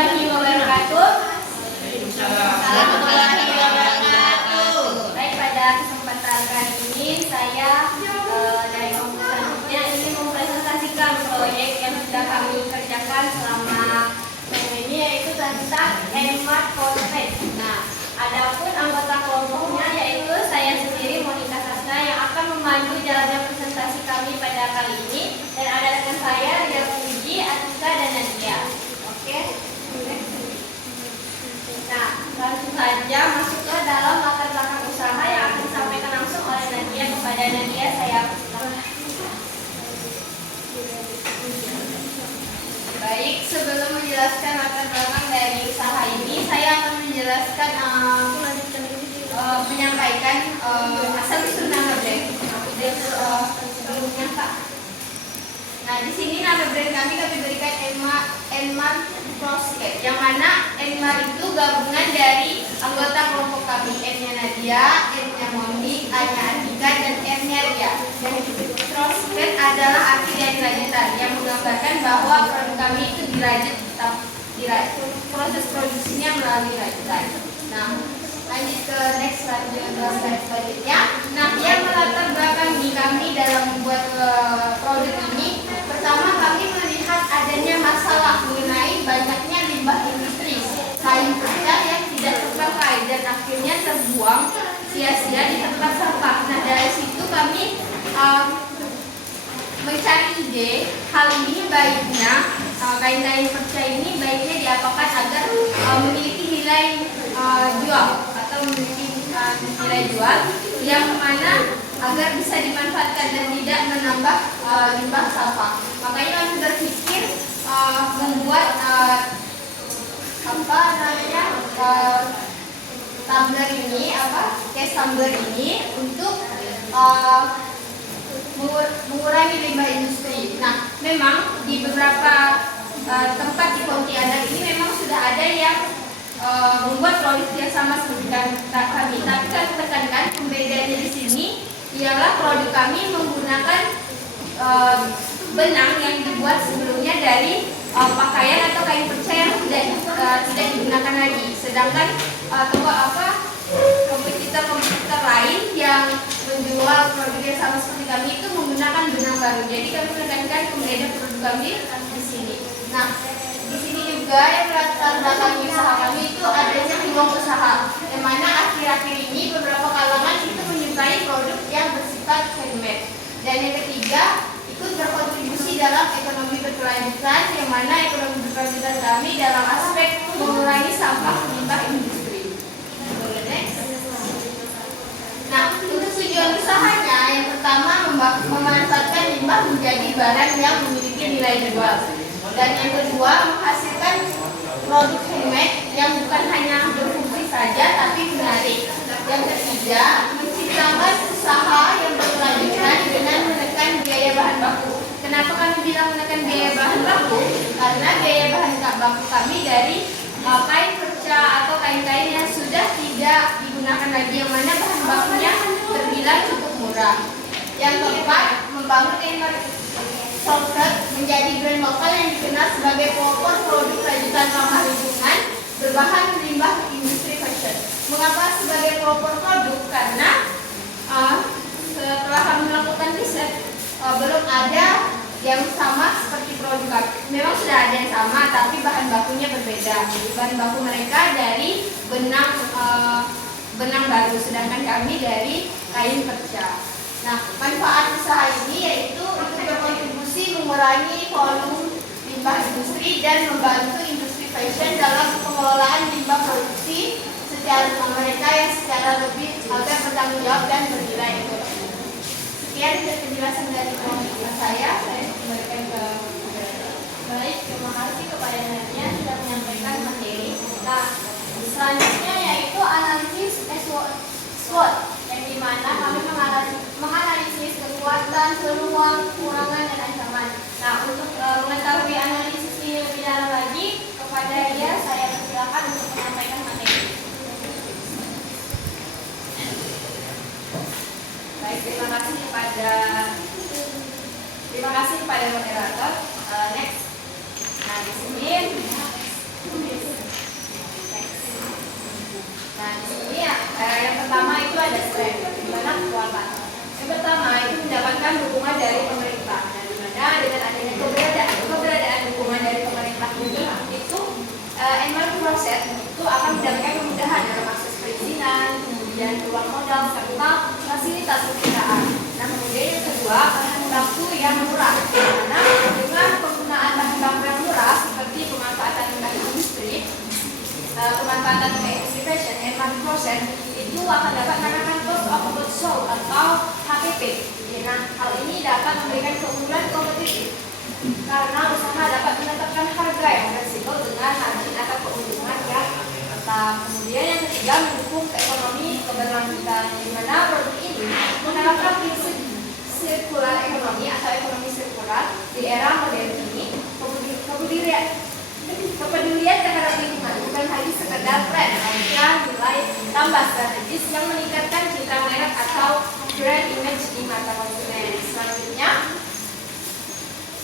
warahmatullahi wabarakatuh. Warahmatullahi wabarakatuh. Baik, pada kesempatan kali ini saya dari kampus selanjutnya ingin mempresentasikan proyek yang sudah kami kerjakan selama ini, yaitu tentang Enmart Polsek. Nah, adapun anggota kelompoknya yaitu saya sendiri, Monika Sasna, yang akan memandu jalannya presentasi kami pada kali ini, dan ada rekan saya Ria Puji, Atika, dan Nadia. Oke. Nah, langsung saja masuk ke dalam latar belakang usaha yang akan disampaikan langsung oleh Nadia. Kepada Nadia saya baik, sebelum menjelaskan latar belakang dari usaha ini, saya akan menjelaskan menyampaikan asal usul nama brand. Sebelumnya Pak. Nah, di sini nama brand kami berikan Enmart Polsek, yang mana Enmart itu gabungan dari anggota kelompok kami, M-nya Nadia, N-nya Monik, A-nya Atika, dan M-nya Ria. Dan Polsek adalah arti dari rajutan yang menggambarkan bahwa produk kami itu dirajut, proses produksinya melalui rajutan. Nah, lanjut ke next slide selanjutnya. Nah, yang melatar belakangi kami dalam membuat produk ini, pertama kami melihat adanya masalah mengenai banyaknya limbah industri kain perca yang tidak terpakai dan akhirnya terbuang sia-sia di tempat sampah. Nah, dari situ kami mencari ide, hal ini baiknya kain-kain perca ini baiknya diapakan agar memiliki nilai jual atau memiliki nilai jual yang mana agar bisa dimanfaatkan dan tidak menambah limbah sampah. Makanya kami berpikir membuat tumbler ini, case tumbler ini untuk mengurangi limbah industri. Nah, memang di beberapa tempat di Pontianak ini memang sudah ada yang membuat produk yang sama seperti kami. Tapi kami tekankan pembedaannya di sini ialah produk kami menggunakan benang yang dibuat sebelumnya dari pakaian atau kain perca yang tidak digunakan lagi. Sedangkan kompetitor lain yang menjual produk yang sama seperti kami itu menggunakan benang baru. Jadi kami menekankan pembeda produk kami di sini. Nah, di sini juga yang melatar belakang usaha kami itu adanya peluang usaha, yang mana akhir-akhir ini beberapa kalangan itu menyukai produk yang bersifat handmade. Dan yang ketiga, ikut berkontribusi dalam ekonomi berkelanjutan, yang mana ekonomi berkelanjutan kami dalam aspek mengurangi sampah limbah industri. Nah, untuk tujuan usahanya, yang pertama memanfaatkan limbah menjadi barang yang memiliki nilai jual. Dan yang kedua, menghasilkan produk handmade yang bukan hanya berfungsi saja tapi menarik. Yang ketiga, menciptakan usaha yang berkelanjutan dengan menekan biaya bahan baku. Kenapa kami bilang menekan biaya bahan baku? Karena biaya bahan baku kami dari kain perca atau kain-kain yang sudah tidak digunakan lagi, yang mana bahan bakunya terbilang cukup murah. Yang keempat, membangun Enmart Polsek menjadi brand lokal yang dikenal sebagai pelopor produk rajutan ramah lingkungan berbahan limbah industri fashion. Mengapa sebagai pelopor produk? Karena setelah kami melakukan riset, belum ada yang sama seperti produk kami. Memang sudah ada yang sama, tapi bahan bakunya berbeda. Bahan baku mereka dari benang baru, sedangkan kami dari kain perca. Nah, manfaat usaha ini yaitu untuk berkontribusi mengurangi volume limbah industri dan membantu industri fashion dalam pengelolaan limbah produksi mereka yang secara lebih agar bertanggung jawab dan bernilai ekonomi. Sekian penjelasan dari kelompok saya kembalikan ke baik. Terima kasih kepada Nadia sudah menyampaikan materi. Nah, selanjutnya yaitu analisis SWOT, yang dimana kami menganalisis kekuatan, peluang, kekurangan, dan ancaman. Nah, untuk mengetahui analisis ini lebih dalam lagi, kepada dia saya persilakan untuk menyampaikan materi. Baik, terima kasih kepada moderator. Next. Nah, di sini Nah, di sini ya, yang pertama itu ada strength, di mana kekuatan. Yang pertama itu mendapatkan dukungan dari pemerintah. Dan di mana dengan adanya keberadaan dukungan dari pemerintah itu Enmar Proses itu akan mendapatkan kemudahan dalam akses perizinan, kemudian ruang modal serta fasilitas perkiraan. Nah, kemudian yang kedua, bahan baku yang murah. Karena dengan penggunaan bahan baku yang murah seperti pemanfaatan limbah industri, pemanfaatan industri fashion, Enmar Proses itu akan dapat menekan cost of goods sold atau HPP. Nah, hal ini dapat memberikan keunggulan kompetitif karena usaha dapat menetapkan harga yang fleksibel dengan margin atau keuntungan yang tetap. Kemudian yang ketiga, mendukung ekonomi keberlanjutan, di mana produk ini menerapkan prinsip sirkular ekonomi atau ekonomi sirkular di era modern ini. Kepedulian terhadap lingkungan bukan hanya sekedar tren, melainkan nilai tambah strategis yang meningkatkan citra merek atau brand image di mata konsumen.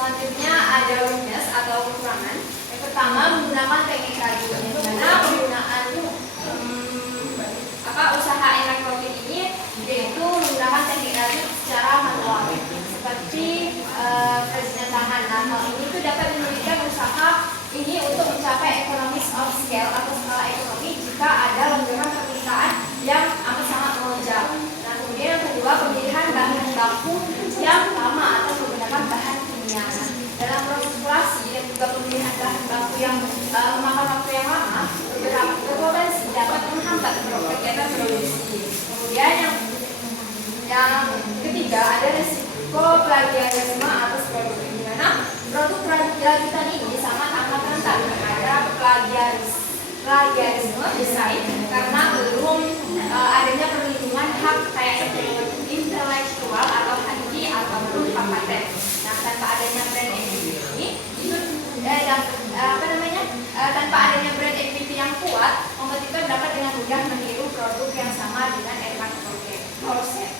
Selanjutnya ada weakness atau kekurangan. Yang pertama, menggunakan teknik rajin, di mana penggunaan usaha Enmar Profit ini yaitu menggunakan teknik rajin secara manual seperti kerajinan tangan. Nah, hal ini itu dapat menyulitkan usaha ini untuk mencapai economies of scale atau skala ekonomi jika ada lonjakan permintaan yang amat sangat melonjak. Nah, kemudian yang kedua, pemilihan bahan baku yang lama atau menggunakan bahan kimia. Nah, dalam proses produksi dan juga pemilihan bahan baku yang memakan waktu yang lama berpotensi dapat menghambat kegiatan produksi. Kemudian yang ketiga ada risiko plagiarisme atas produk, di mana produk rajutan ini sangat amat rentan terhadap plagiarisme desain karena belum adanya perlindungan hak kayak intelektual atau IP atau belum hak paten. Nah, tanpa adanya brand equity ini tanpa adanya brand equity yang kuat, kompetitor dapat dengan mudah meniru produk yang sama dengan Enmar Proses.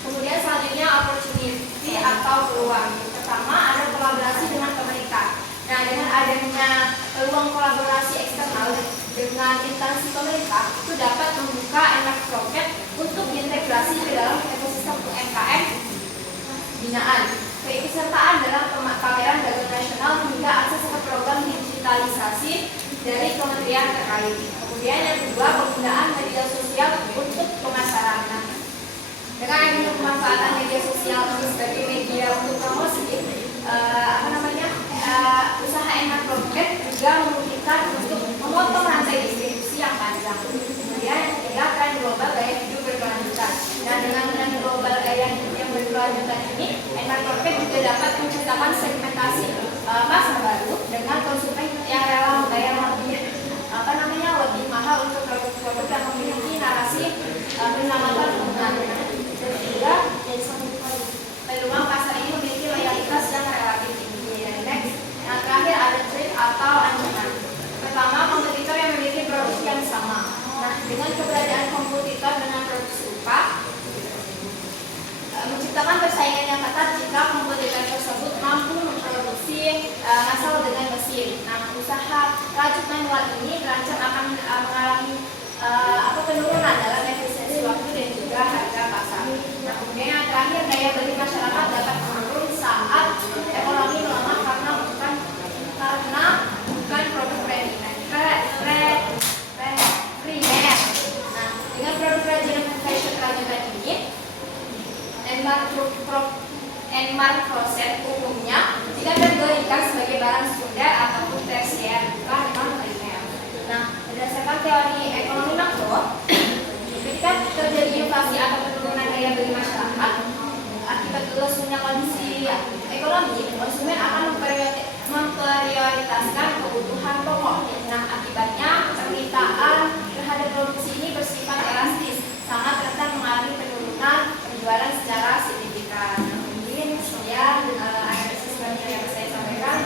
Kemudian selanjutnya opportunity atau peluang. Pertama, ada kolaborasi dengan pemerintah. Nah, dengan adanya peluang kolaborasi eksternal dengan instansi pemerintah itu dapat membuka Enmar Profit untuk diintegrasi ke dalam ekosistem UMKM binaan, keikutsertaan dalam pameran dagang nasional hingga akses ke program digitalisasi dari kementerian terkait. Kemudian yang kedua, penggunaan media sosial untuk pemasaran. Nah, dengan adanya pemanfaatan media sosial ini sebagai media untuk promosi, usaha Enmar Profit juga memungkinkan untuk memotong rantai distribusi yang panjang. Kemudian yang ketiga, tren global gaya hidup berkelanjutan. Nah, dengan tren global gaya hidup yang berkelanjutan ini, Enmar Profit juga dapat menciptakan segmentasi pasar baru dengan konsumen yang rela membayar lebih mahal untuk produk-produk yang memiliki narasi penyelamatan lingkungan. Dan ketiga, peluang pasar ini memiliki loyalitas yang relatif tinggi. Dan next, yang terakhir ada threat atau ancaman. Pertama, kompetitor yang memiliki produk yang sama. Nah, dengan keberadaan kompetitor dengan produk serupa, menciptakan persaingan yang ketat jika kompetitor tersebut mampu memproduksi massal dengan mesin. Nah, usaha rajut manual ini terancam akan mengalami penurunan dalam efisiensi waktu dan juga harga pasar. Nah, kemudian yang terakhir, daya beli masyarakat dapat menurun saat ekonomi melemah karena bukan produk primer. Nah, dengan produk kerajinan fashion rajutan ini, Enmar Proses umumnya dikategorikan sebagai barang sekunder ataupun tersier, bukan non primer. Nah, berdasarkan teori ekonomi makro, ketika terjadi inflasi atau penurunan daya beli masyarakat akibat lesunya kondisi ekonomi, konsumen akan memprioritaskan kebutuhan pokok. Nah, akibatnya permintaan terhadap produksi ini bersifat elastis, sangat rentan mengalami penurunan penjualan secara signifikan. Mungkin sekian analisis yang saya sampaikan.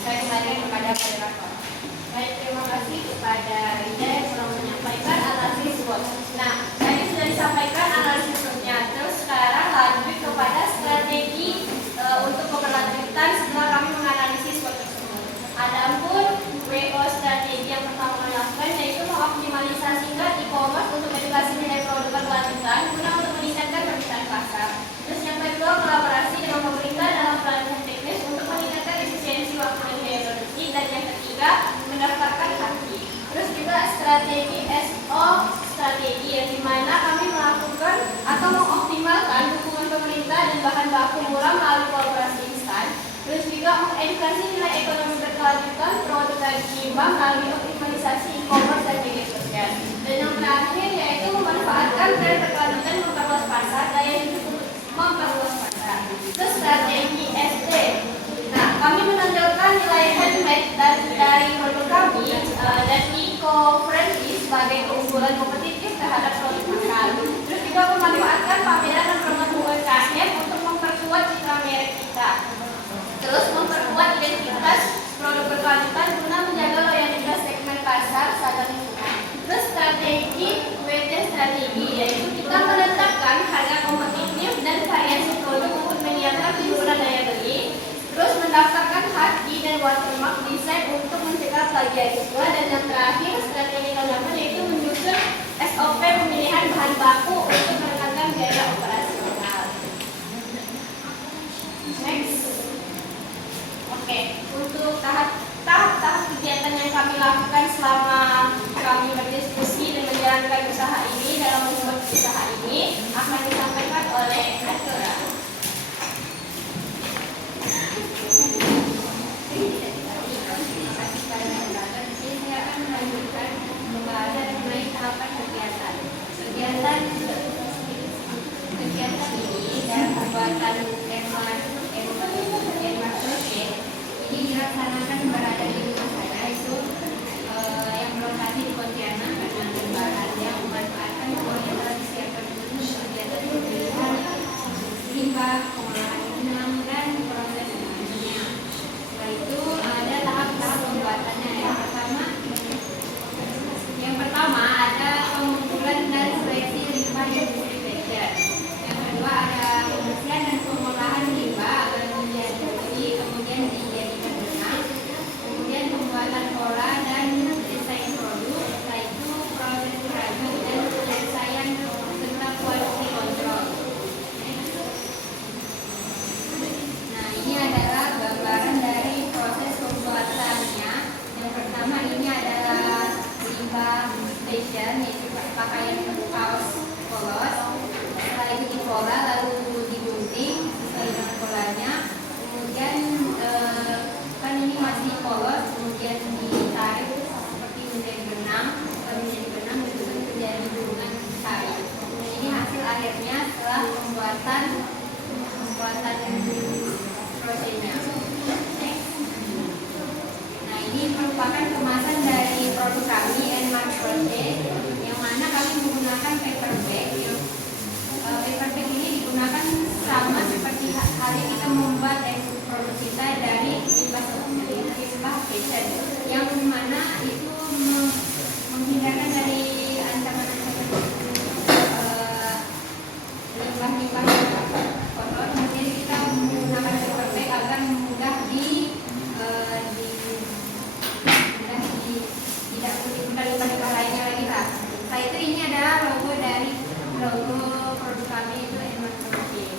Saya kembalikan kepada moderator. Baik, terima kasih kepada Rida yang telah menyampaikan analisis SWOT. Nah, tadi sudah disampaikan analisis SWOT-nya. Terus sekarang lanjut kepada strategi untuk keberlanjutan setelah kami menganalisis SWOT tersebut. Adapun WO strategi yang berkembang melalui optimalisasi e-commerce dan media sosial. Dan yang terakhir yaitu memanfaatkan tren berkelanjutan memperluas pasar, daya hidup untuk memperluas pasar. Terus strategi SD. Nah, kami menonjolkan nilai handmade dari produk kami dan eco-friendly sebagai keunggulan kompetitif terhadap produk lokal. Terus juga memanfaatkan pameran dan promosi UMKM untuk memperkuat citra merek kita. Terus memperkuat identitas produk berkelanjutan guna menjaga loyalitas segmen pasar sadar lingkungan. Terus strategi WT strategi yaitu kita menetapkan harga kompetitif dan variasi produk untuk menyiapkan hiburan daya beli. Terus mendaftarkan HACCP dan watermark desain untuk mencegah plagiarisme. Dan yang terakhir strategi ke-8 yaitu menyusun SOP pemilihan bahan baku untuk menekan biaya operasional. Next. Oke, untuk tahap kegiatan yang kami lakukan selama kami berdiskusi dan menjalankan usaha ini dalam membuat usaha ini akan disampaikan oleh Atura. Saya akan melanjutkan pembahasan mengenai tahapan kegiatan. Kegiatan ini dan pembuatan ini dilaksanakan berada di rumah saya itu yang berlokasi di Pontianak karena gambarannya memanfaatkan yang telah disiapkan untuk kegiatan pemilihan limbah, pengolahan benang dan proses selanjutnya. Setelah itu ada tahap-tahap pembuatannya. Yang pertama ada pengumpulan dan seleksi limbah yang disajikan. Yang kedua ada pembersihan dan pengolahan limbah agar kemudian dijadikan benang. Kemudian pembuatan pola dan desain produk. Setelah itu proses rajut dan penyelesaian serta quality control. Nah, ini adalah gambaran dari proses pembuatannya. Yang pertama ini adalah limbah fashion, yaitu pakaian kaos polos. Setelah itu dipola lalu digunting sesuai dengan polanya. Kemudian kan ini masih polos, kemudian ditarik seperti menjadi benang, itu menjadi gulungan kain. Ini hasil akhirnya setelah pembuatan prosesnya. Nah, ini merupakan kemasan dari produk kami Enmark Proses, yang mana kami menggunakan paper bag. Paper bag ini digunakan sama seperti halnya kita membuat produk kita dari limbah fashion, yang mana itu menghindarkan dari ancaman-ancaman limbah-limbah kotor. Kemudian kita menggunakan paper bag agar mudah tidak limbah-limbah lainnya lagi lah. Setelah itu ini adalah logo produk kami itu Enmark Proses.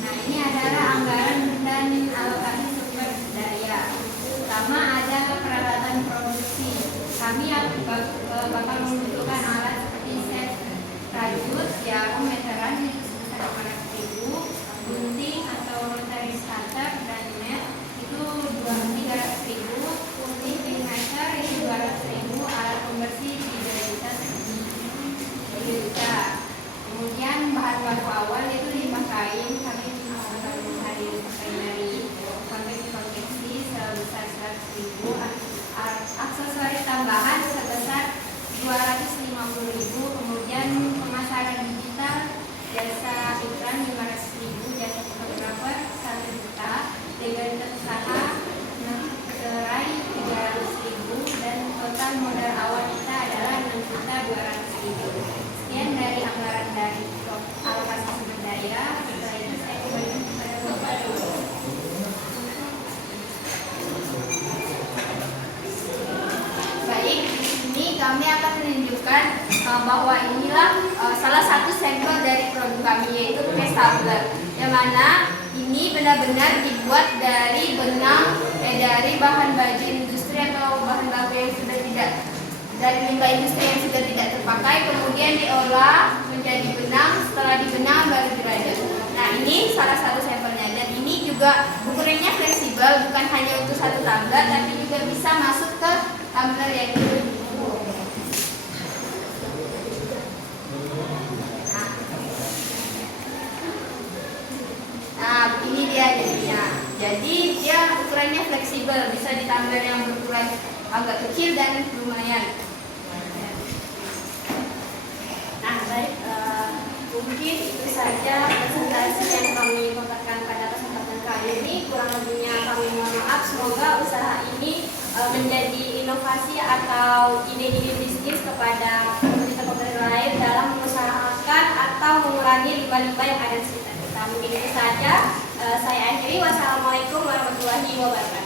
Nah, ini adalah anggaran dan alokasi sumber daya. Pertama ada peralatan produksi. Kami bakal membutuhkan alat seperti set rajut, jarum meteran itu sebesar 500.000, gunting atau rotary starter dan net itu 300.000, putih pinmeter itu 200.000, alat pembersih 3 juta. Kemudian bahan baku awal itu limbah kain, kami menghadirkan kain dari sampai konveksi sebesar 100.000, aksesoris tambahan sebesar 250.000, kemudian pemasaran digital jasa iklan 500.000, jasa fotografer 1 juta, legalitas usaha gerai 300.000, dan total modal awal kita adalah 6.200.000. Sekian dari anggaran dari alokasi sumber daya. Setelah itu saya kembali kepada Bapak. Baik, di sini kami akan menunjukkan bahwa inilah salah satu sampel dari produk kami, yaitu Pestabler, yang mana ini benar-benar dibuat dari benang, dari bahan baju industri atau bahan baku yang sudah tidak, dari limbah industri yang sudah tidak terpakai, kemudian diolah menjadi benang, setelah dibenang baru dirajut. Nah, ini salah satu sampelnya, dan ini juga ukurannya fleksibel, bukan hanya untuk satu tumbler, tapi juga bisa masuk ke tumbler yang ini. Nah, ini dia jadinya. Jadi dia ukurannya fleksibel, bisa di tumbler yang berukuran agak kecil dan lumayan. Nah, baik, mungkin itu saja presentasi yang kami paparkan pada kesempatan kali ini. Kurang lebihnya kami mohon maaf. Semoga usaha ini menjadi inovasi atau ide-ide bisnis kepada pemerintah lain dalam mengusahakan atau mengurangi limbah-limbah yang ada di sekitar kita. Mungkin itu saja. Saya akhiri. Wassalamualaikum warahmatullahi wabarakatuh.